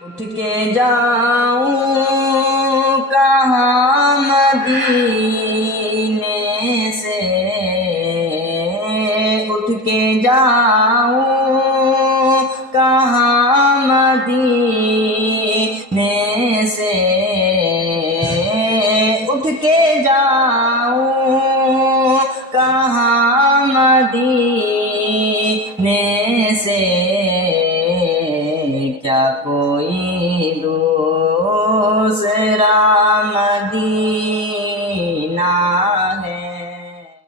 उठ के जाऊं कहाँ मदीने से, उठ के जाऊं कहाँ मदीने से, उठ के जाऊं कहाँ मदीने से। क्या कोई दूसरा मदीना